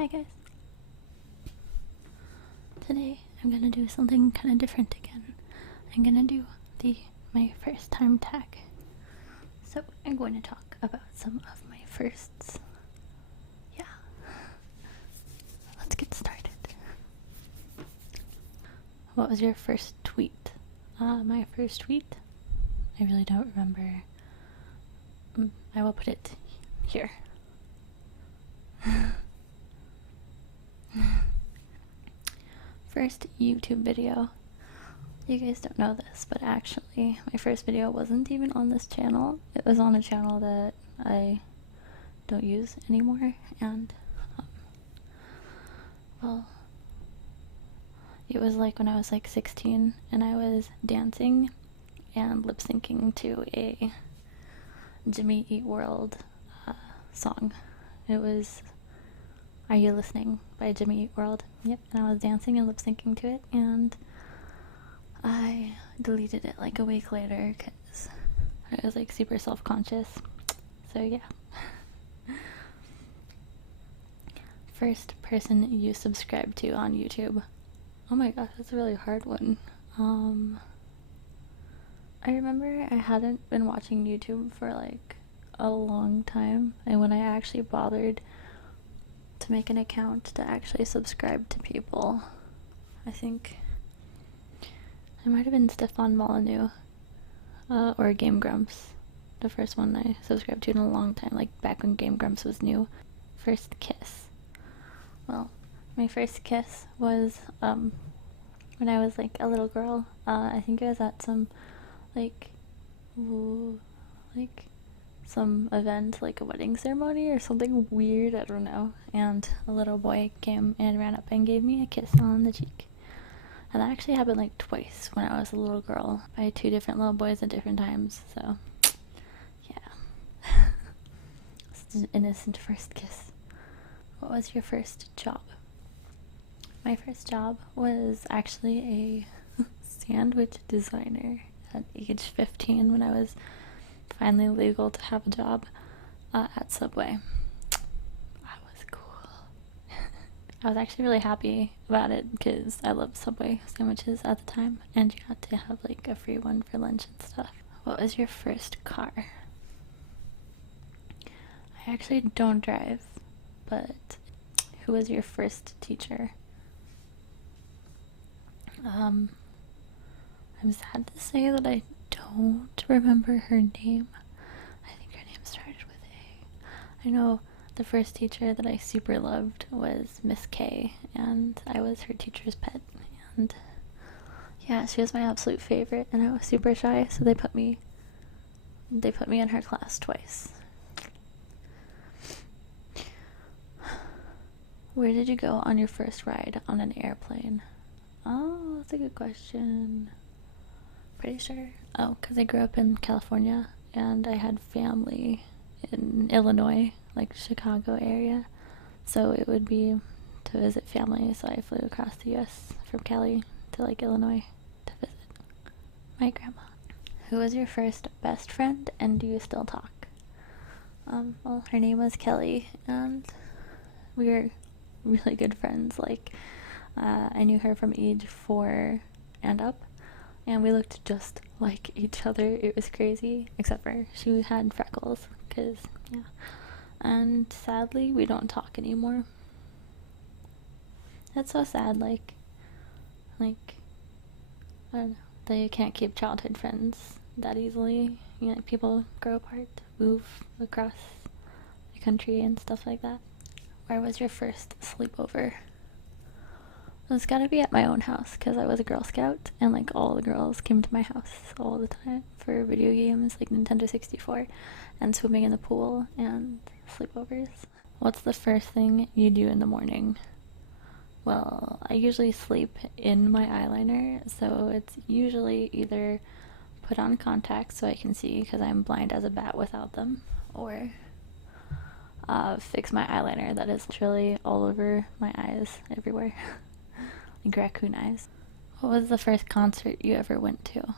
Hi guys. Today I'm gonna do something kind of different again. I'm gonna do my first time tag. So I'm going to talk about some of my firsts. Yeah. Let's get started. What was your first tweet? My first tweet? I really don't remember. I will put it here. First YouTube video. You guys don't know this, but actually my first video wasn't even on this channel. It was on a channel that I don't use anymore, and well, it was like when I was like 16 and I was dancing and lip syncing to a Jimmy Eat World song. It was Are You Listening by Jimmy Eat World. Yep, and I was dancing and lip syncing to it, and I deleted it like a week later because I was like super self-conscious. So yeah. First person you subscribed to on YouTube. Oh my gosh, that's a really hard one. I remember I hadn't been watching YouTube for like a long time, and when I actually bothered to make an account to actually subscribe to people, I think it might have been Stefan Molyneux, or Game Grumps. The first one I subscribed to in a long time, like back when Game Grumps was new. First kiss. Well, my first kiss was when I was like a little girl. I think it was at some some event, like a wedding ceremony or something weird, I don't know. And a little boy came and ran up and gave me a kiss on the cheek. And that actually happened like twice when I was a little girl by two different little boys at different times, so yeah. It's an innocent first kiss. What was your first job? My first job was actually a sandwich designer at age 15 when I was finally legal to have a job at Subway. I was cool. I was actually really happy about it because I loved Subway sandwiches at the time, and you had to have like a free one for lunch and stuff. What was your first car? I actually don't drive, but who was your first teacher? I'm sad to say that I don't remember her name. I think her name started with A. I know the first teacher that I super loved was Miss K, and I was her teacher's pet, and yeah, she was my absolute favorite, and I was super shy, so they put me in her class twice. Where did you go on your first ride on an airplane? Oh, that's a good question. Pretty sure. Oh, because I grew up in California and I had family in Illinois, like Chicago area, so it would be to visit family, so I flew across the US from Cali to like Illinois to visit my grandma. Who was your first best friend, and do you still talk? Well, her name was Kelly, and we were really good friends. Like, I knew her from age 4 and up, and we looked just like each other. It was crazy, except for she had freckles, because yeah. And sadly, we don't talk anymore. That's so sad. Like I don't know, that you can't keep childhood friends that easily. You know, like, people grow apart, move across the country and stuff like that. Where was your first sleepover? It's gotta be at my own house, because I was a Girl Scout, and like all the girls came to my house all the time for video games like Nintendo 64 and swimming in the pool and sleepovers. What's the first thing you do in the morning? Well, I usually sleep in my eyeliner, so it's usually either put on contacts so I can see because I'm blind as a bat without them, or fix my eyeliner that is literally all over my eyes, everywhere. Like raccoon eyes. What was the first concert you ever went to?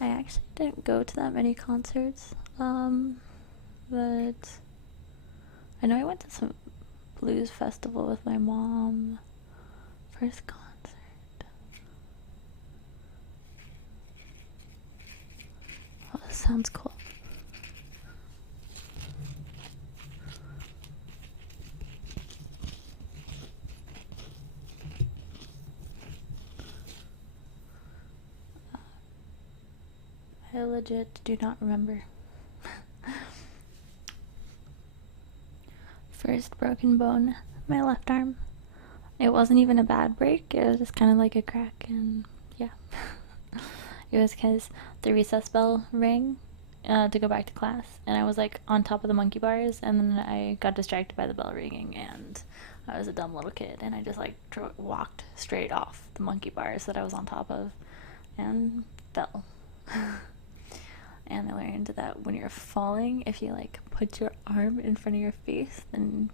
I actually didn't go to that many concerts, but I know I went to some blues festival with my mom. First concert. Oh, this sounds cool. I legit do not remember. First broken bone, my left arm. It wasn't even a bad break, it was just kind of like a crack, and yeah. It was because the recess bell rang to go back to class, and I was like on top of the monkey bars, and then I got distracted by the bell ringing, and I was a dumb little kid, and I just like walked straight off the monkey bars that I was on top of and fell. And I learned that when you're falling, if you like put your arm in front of your face, then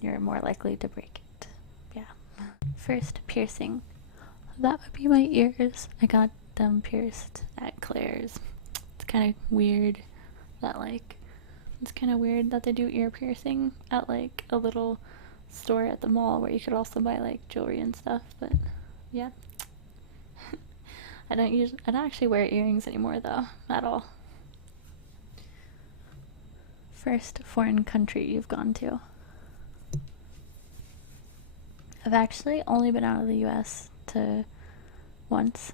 you're more likely to break it. Yeah. First piercing. That would be my ears. I got them pierced at Claire's. It's kind of weird that they do ear piercing at like a little store at the mall where you could also buy like jewelry and stuff, but yeah. I don't actually wear earrings anymore though, at all. First foreign country you've gone to. I've actually only been out of the US to once.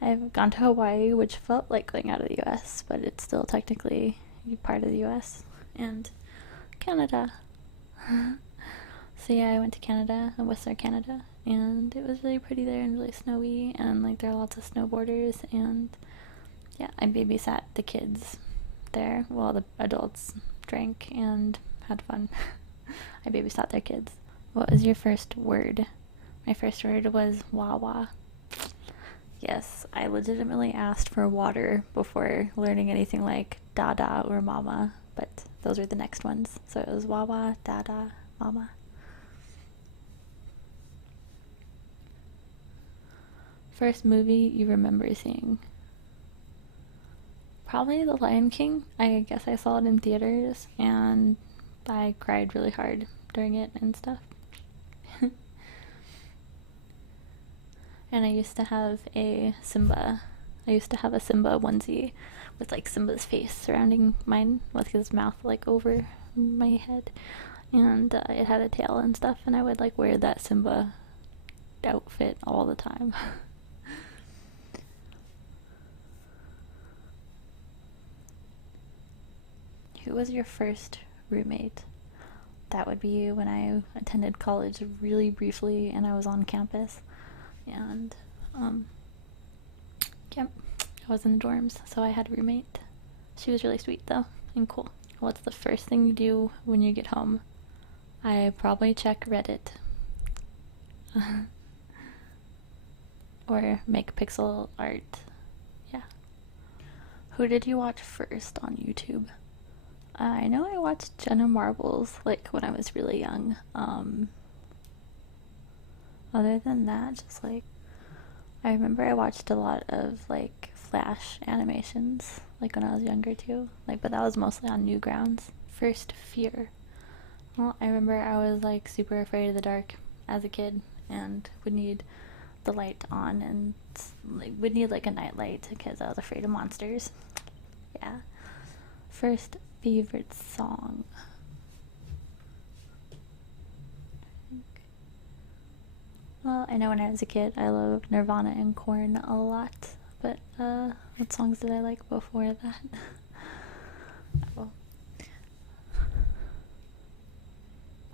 I've gone to Hawaii, which felt like going out of the US, but it's still technically part of the US. And Canada. So yeah, I went to Canada, Whistler, Canada, and it was really pretty there and really snowy, and like there are lots of snowboarders, and yeah, I babysat the kids there while the adults drank and had fun. I babysat their kids. What was your first word? My first word was Wawa. Yes, I legitimately asked for water before learning anything like Dada or Mama, but those were the next ones. So it was Wawa, Dada, Mama. First movie you remember seeing? Probably The Lion King. I guess I saw it in theaters, and I cried really hard during it and stuff. And I used to have a Simba onesie with like Simba's face surrounding mine, with his mouth like over my head, and it had a tail and stuff, and I would like wear that Simba outfit all the time. Who was your first roommate? That would be when I attended college really briefly and I was on campus. And, yep, I was in the dorms, so I had a roommate. She was really sweet, though, and cool. What's the first thing you do when you get home? I probably check Reddit. Or make pixel art. Yeah. Who did you watch first on YouTube? I know I watched Jenna Marbles, like, when I was really young. Other than that, just, like, I remember I watched a lot of, like, Flash animations, like, when I was younger, too. Like, but that was mostly on Newgrounds. First fear. Well, I remember I was, like, super afraid of the dark as a kid, and would need the light on, and, like, would need, like, a night light, because I was afraid of monsters. Yeah. First favorite song. Well, I know when I was a kid I loved Nirvana and Korn a lot, but what songs did I like before that? Oh.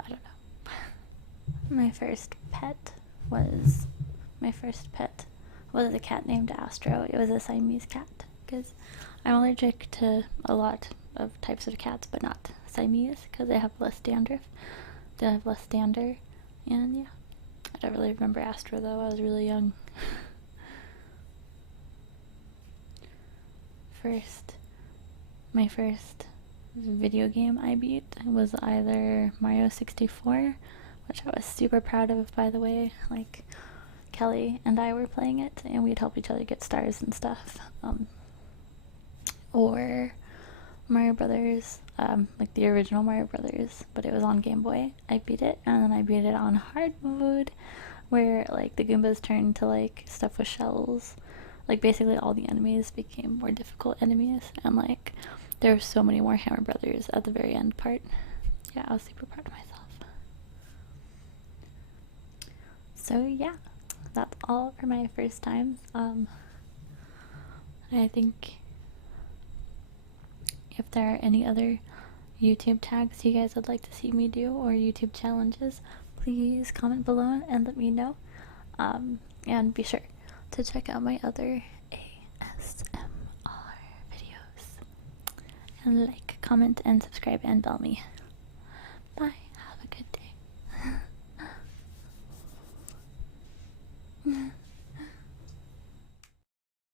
I don't know. My first pet was a cat named Astro. It was a Siamese cat, because I'm allergic to a lot of types of cats, but not Siamese, because they have less dandruff. They have less dander, and yeah. I don't really remember Astro, though. I was really young. My first video game I beat was either Mario 64, which I was super proud of, by the way. Like, Kelly and I were playing it, and we'd help each other get stars and stuff. Or Mario Brothers, like the original Mario Brothers, but it was on Game Boy. I beat it, and then I beat it on hard mode, where like the Goombas turned to like stuff with shells. Like basically all the enemies became more difficult enemies, and like there were so many more Hammer Brothers at the very end part. Yeah, I was super proud of myself. So yeah, that's all for my first time. I think if there are any other YouTube tags you guys would like to see me do, or YouTube challenges, please comment below and let me know. And be sure to check out my other ASMR videos. And like, comment, and subscribe, and bell me.